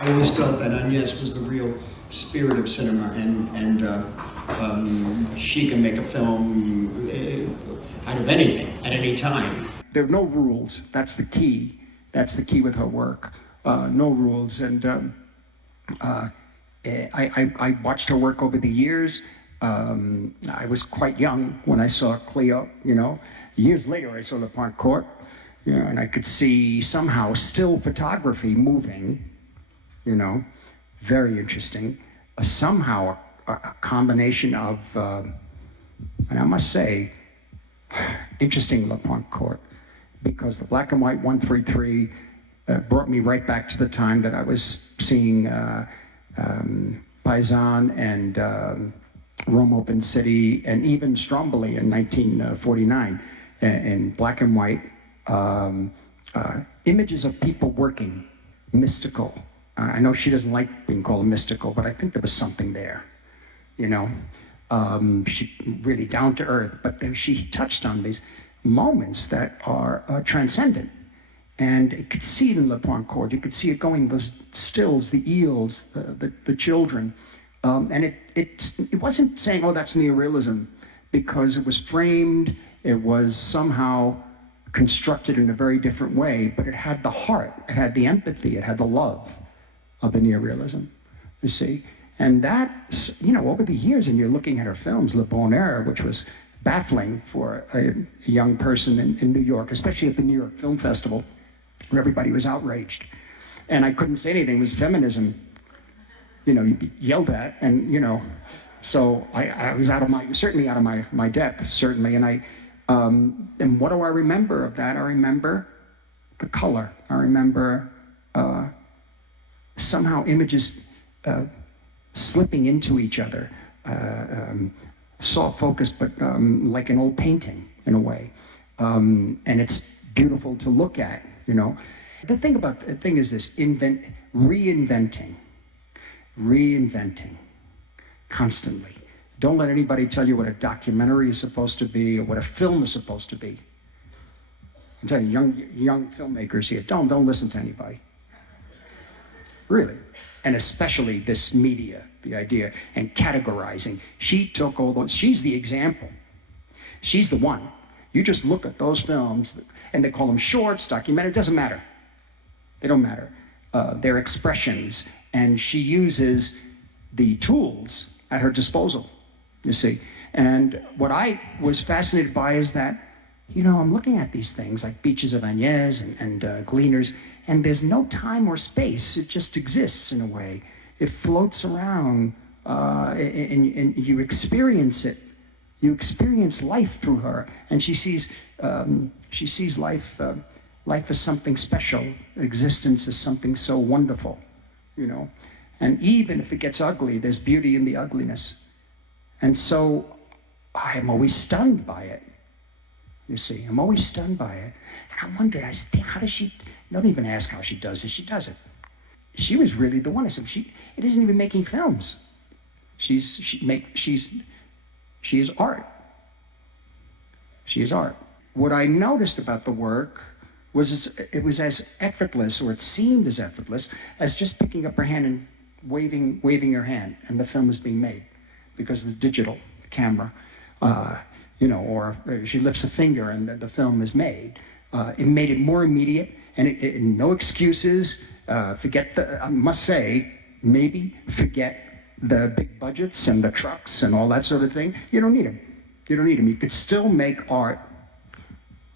I always felt that Agnès was the real spirit of cinema, and she can make a film out of anything, at any time. There are no rules. That's the key. That's the key with her work. No rules. And I watched her work over the years. I was quite young when I saw Cleo, you know. Years later, I saw the Park Court, you know, and I could see somehow still photography moving, you know, very interesting. Somehow a combination of, and I must say, interesting Le Pont Court, because the black and white 133 brought me right back to the time that I was seeing Paisan and Rome Open City, and even Stromboli in 1949, in black and white, images of people working, mystical. I know she doesn't like being called mystical, but I think there was something there, you know. She really down to earth, but she touched on these moments that are transcendent. And you could see it in Le Pont Court. You could see it going, those stills, the eels, the children. And it wasn't saying, oh, that's neorealism, because it was framed, it was somehow constructed in a very different way, but it had the heart, it had the empathy, it had the love of the neorealism, you see. And that, you know, over the years, and you're looking at her films, Le Bon Air, which was baffling for a young person in New York, especially at the New York Film Festival, where everybody was outraged. And I couldn't say anything, it was feminism. You know, you'd be yelled at, and, you know, so I was certainly out of my depth, certainly. And what do I remember of that? I remember the color. I remember somehow images slipping into each other, soft focus, but like an old painting in a way. And it's beautiful to look at, you know. The thing is this, reinventing constantly. Don't let anybody tell you what a documentary is supposed to be or what a film is supposed to be. I'm telling you, young filmmakers here, don't listen to anybody. Really. And especially this media, the idea, and categorizing. She took all those, she's the example. She's the one. You just look at those films, and they call them shorts, documentary, it doesn't matter. They don't matter. They're expressions, and she uses the tools at her disposal, you see. And what I was fascinated by is that, you know, I'm looking at these things like Beaches of Agnès and Gleaners, and there's no time or space. It just exists in a way. It floats around, and you experience it. You experience life through her, and she sees life as something special. Existence is something so wonderful, you know. And even if it gets ugly, there's beauty in the ugliness. And so I'm always stunned by it. You see, I'm always stunned by it. And I wondered, I said, how does she, don't even ask how she does it, she does it. She was really the one. I said, it isn't even making films. She is art. She is art. What I noticed about the work was it was as effortless, or it seemed as effortless, as just picking up her hand and waving her hand, and the film is being made, because the digital camera, you know, or she lifts a finger and the film is made. It made it more immediate, and no excuses. I must say, maybe forget the big budgets and the trucks and all that sort of thing. You don't need them. You don't need them. You could still make art,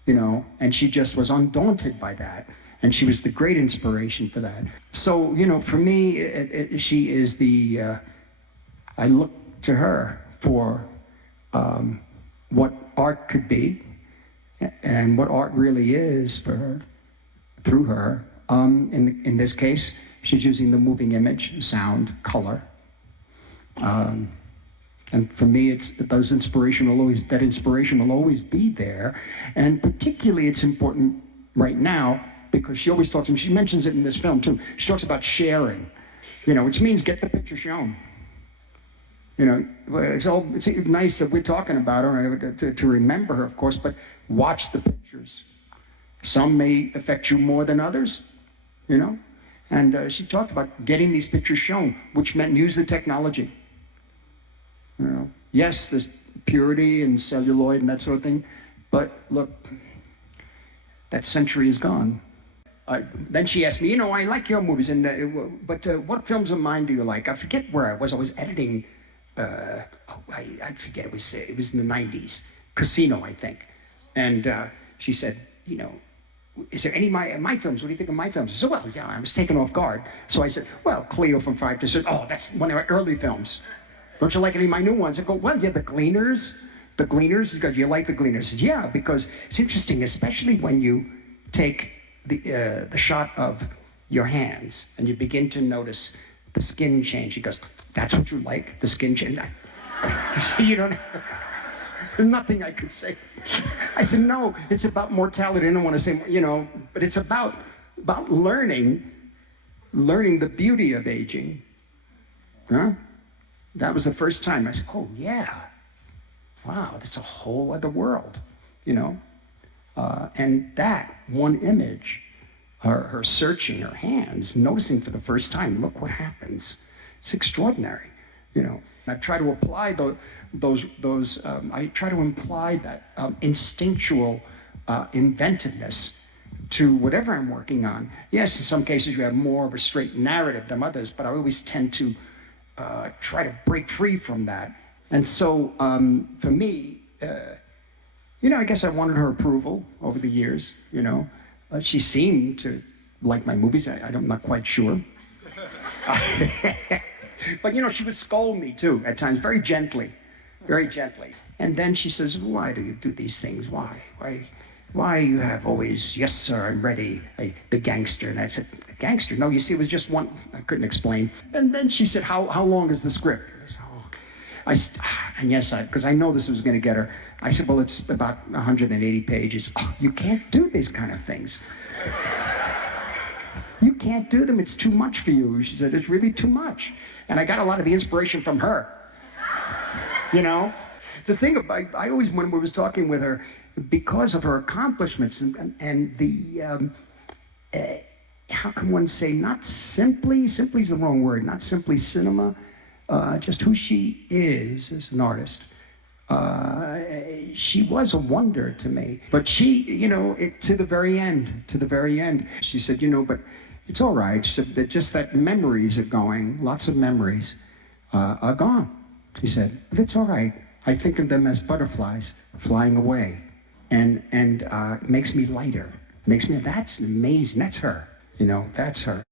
you know, and she just was undaunted by that. And she was the great inspiration for that. So, you know, for me, she is the, I look to her for what art could be and what art really is for her, through her. In this case, she's using the moving image, sound, color. And for me, that inspiration will always be there. And particularly it's important right now, because she always talks, and she mentions it in this film too, she talks about sharing, you know, which means get the picture shown. You know, it's nice that we're talking about her, to remember her, of course, but watch the pictures. Some may affect you more than others, you know, And she talked about getting these pictures shown, which meant use the technology. You know, yes, there's purity and celluloid and that sort of thing, but look, that century is gone. Then she asked me, you know, I like your movies, but what films of mine do you like? I forget where I was editing, I forget, it was in the 90s, Casino, I think. And she said, you know, is there any my films? What do you think of my films? I said, well, yeah, I was taken off guard. So I said, well, Cleo from 5 to 6. Oh, that's one of our early films. Don't you like any of my new ones? I go, well, yeah, The Gleaners. The Gleaners, because you like The Gleaners. I said, yeah, because it's interesting, especially when you take the shot of your hands and you begin to notice the skin change. He goes, that's what you like, the skin change? You don't know. There's nothing I could say. I said, no, it's about mortality. I don't want to say, you know, but it's about learning the beauty of aging. Huh? That was the first time I said, oh, yeah. Wow, that's a whole other world, you know? And that one image, her searching her hands, noticing for the first time, look what happens. It's extraordinary, you know? And I try to apply I try to imply that instinctual inventiveness to whatever I'm working on. Yes, in some cases you have more of a straight narrative than others, but I always tend to try to break free from that. And so for me, you know, I guess I wanted her approval over the years, you know. She seemed to like my movies. I'm not quite sure. But, you know, she would scold me, too, at times, very gently, very gently. And then she says, why do you do these things? Why you have always, yes, sir, I'm ready, the gangster. And I said, the gangster? No, you see, it was just one, I couldn't explain. And then she said, how long is the script? I said, and yes, because I know this was going to get her. I said, well, it's about 180 pages. Oh, you can't do these kind of things. You can't do them. It's too much for you. She said, it's really too much. And I got a lot of the inspiration from her. You know? The thing about, I always, when we was talking with her, because of her accomplishments and the, how can one say, not simply is the wrong word, not simply cinema, just who she is as an artist. She was a wonder to me. But she, you know, to the very end, she said, you know, but it's all right. She said that just that memories are going, lots of memories are gone. She said, but it's all right. I think of them as butterflies flying away. And it makes me lighter. Makes me, that's amazing. That's her, you know, that's her.